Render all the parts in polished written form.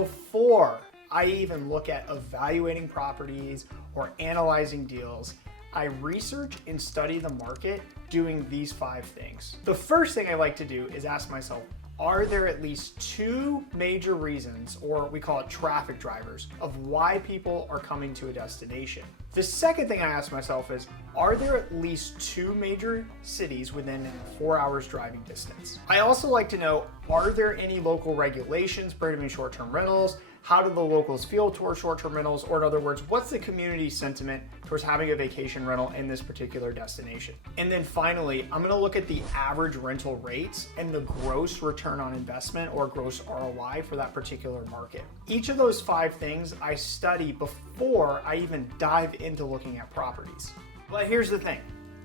before I even look at evaluating properties or analyzing deals, I research and study the market doing these 5 things. The first thing I like to do is ask myself, are there at least 2 major reasons, or we call it traffic drivers, of why people are coming to a destination? The second thing I ask myself is, are there at least 2 major cities within 4 hours driving distance? I also like to know, are there any local regulations prohibiting short-term rentals? How do the locals feel towards short-term rentals? Or in other words, what's the community sentiment towards having a vacation rental in this particular destination? And then finally, I'm gonna look at the average rental rates and the gross return on investment or gross ROI for that particular market. Each of those 5 things I study before I even dive into looking at properties. But here's the thing.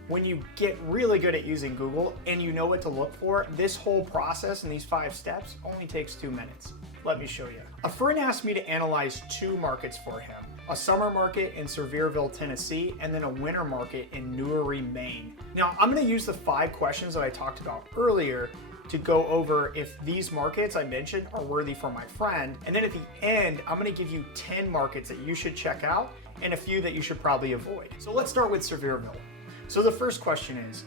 When you get really good at using Google and you know what to look for, this whole process and these 5 steps only takes 2 minutes. Let me show you. A friend asked me to analyze 2 markets for him. A summer market in Sevierville, Tennessee, and then a winter market in Newry, Maine. Now, I'm gonna use the 5 questions that I talked about earlier to go over if these markets I mentioned are worthy for my friend. And then at the end, I'm gonna give you 10 markets that you should check out and a few that you should probably avoid. So let's start with Sevierville. So the first question is,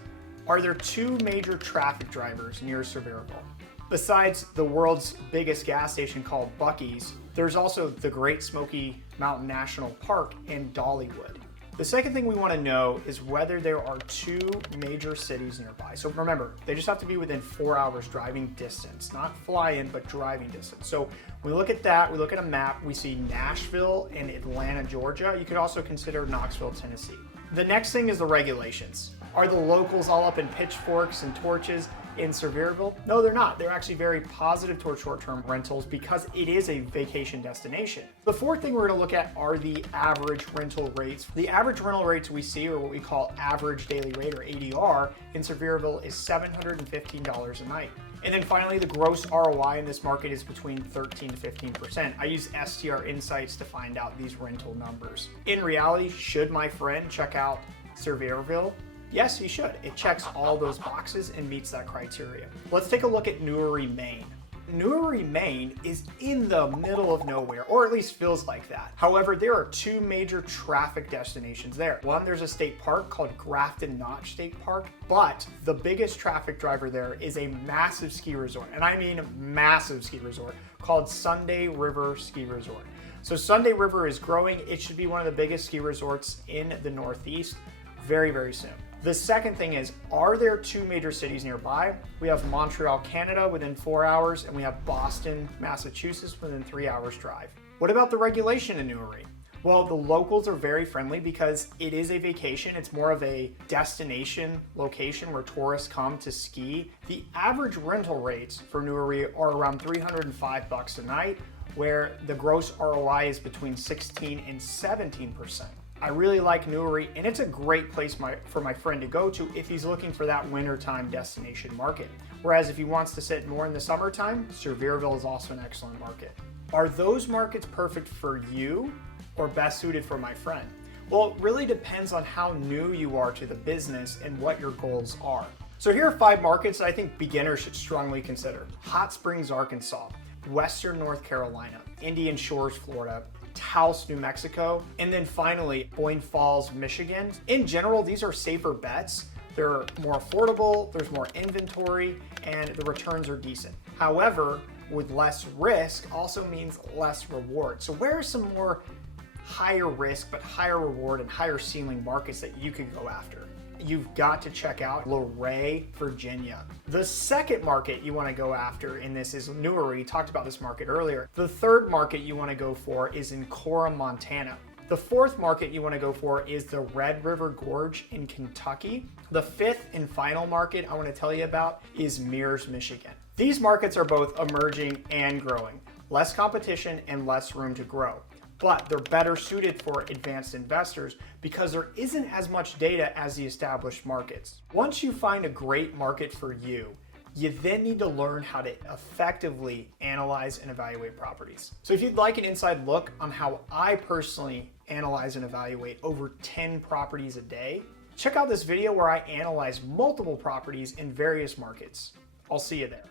are there 2 major traffic drivers near Sevierville? Besides the world's biggest gas station called Buc-ee's, there's also the Great Smoky Mountain National Park in Dollywood. The second thing we want to know is whether there are 2 major cities nearby. So remember, they just have to be within 4 hours driving distance, not fly-in, but driving distance. So we look at that, we look at a map, we see Nashville and Atlanta, Georgia. You could also consider Knoxville, Tennessee. The next thing is the regulations. Are the locals all up in pitchforks and torches in Sevierville? No, they're not. They're actually very positive towards short-term rentals because it is a vacation destination. The fourth thing we're gonna look at are the average rental rates. The average rental rates we see, or what we call average daily rate or ADR in Sevierville, is $715 a night. And then finally, the gross ROI in this market is between 13 to 15%. I use STR Insights to find out these rental numbers. In reality, should my friend check out Sevierville? Yes, he should. It checks all those boxes and meets that criteria. Let's take a look at Newry, Maine. Newry, Maine is in the middle of nowhere, or at least feels like that. However, there are 2 major traffic destinations there. One, there's a state park called Grafton Notch State Park, but the biggest traffic driver there is a massive ski resort, and I mean massive ski resort, called Sunday River Ski Resort. So Sunday River is growing. It should be one of the biggest ski resorts in the Northeast very, very soon. The second thing is, are there 2 major cities nearby? We have Montreal, Canada within 4 hours, and we have Boston, Massachusetts within 3 hours drive. What about the regulation in Newry? Well, the locals are very friendly because it is a vacation. It's more of a destination location where tourists come to ski. The average rental rates for Newry are around $305 a night, where the gross ROI is between 16 and 17%. I really like Newry, and it's a great place for my friend to go to if he's looking for that wintertime destination market. Whereas if he wants to sit more in the summertime, Sevierville is also an excellent market. Are those markets perfect for you or best suited for my friend? Well, it really depends on how new you are to the business and what your goals are. So here are 5 markets that I think beginners should strongly consider. Hot Springs, Arkansas, Western North Carolina, Indian Shores, Florida, Taos, New Mexico, and then finally Boyne Falls, Michigan. In general, these are safer bets. They're more affordable, there's more inventory, and the returns are decent. However, with less risk also means less reward. So where are some more higher risk but higher reward and higher ceiling markets that you could go after? You've got to check out Luray, Virginia. The second market you want to go after in this is Newry. We talked about this market earlier. The third market you want to go for is in Cora, Montana. The fourth market you want to go for is the Red River Gorge in Kentucky. The fifth and final market I want to tell you about is Mears, Michigan. These markets are both emerging and growing. Less competition and less room to grow. But they're better suited for advanced investors because there isn't as much data as the established markets. Once you find a great market for you, you then need to learn how to effectively analyze and evaluate properties. So if you'd like an inside look on how I personally analyze and evaluate over 10 properties a day, check out this video where I analyze multiple properties in various markets. I'll see you there.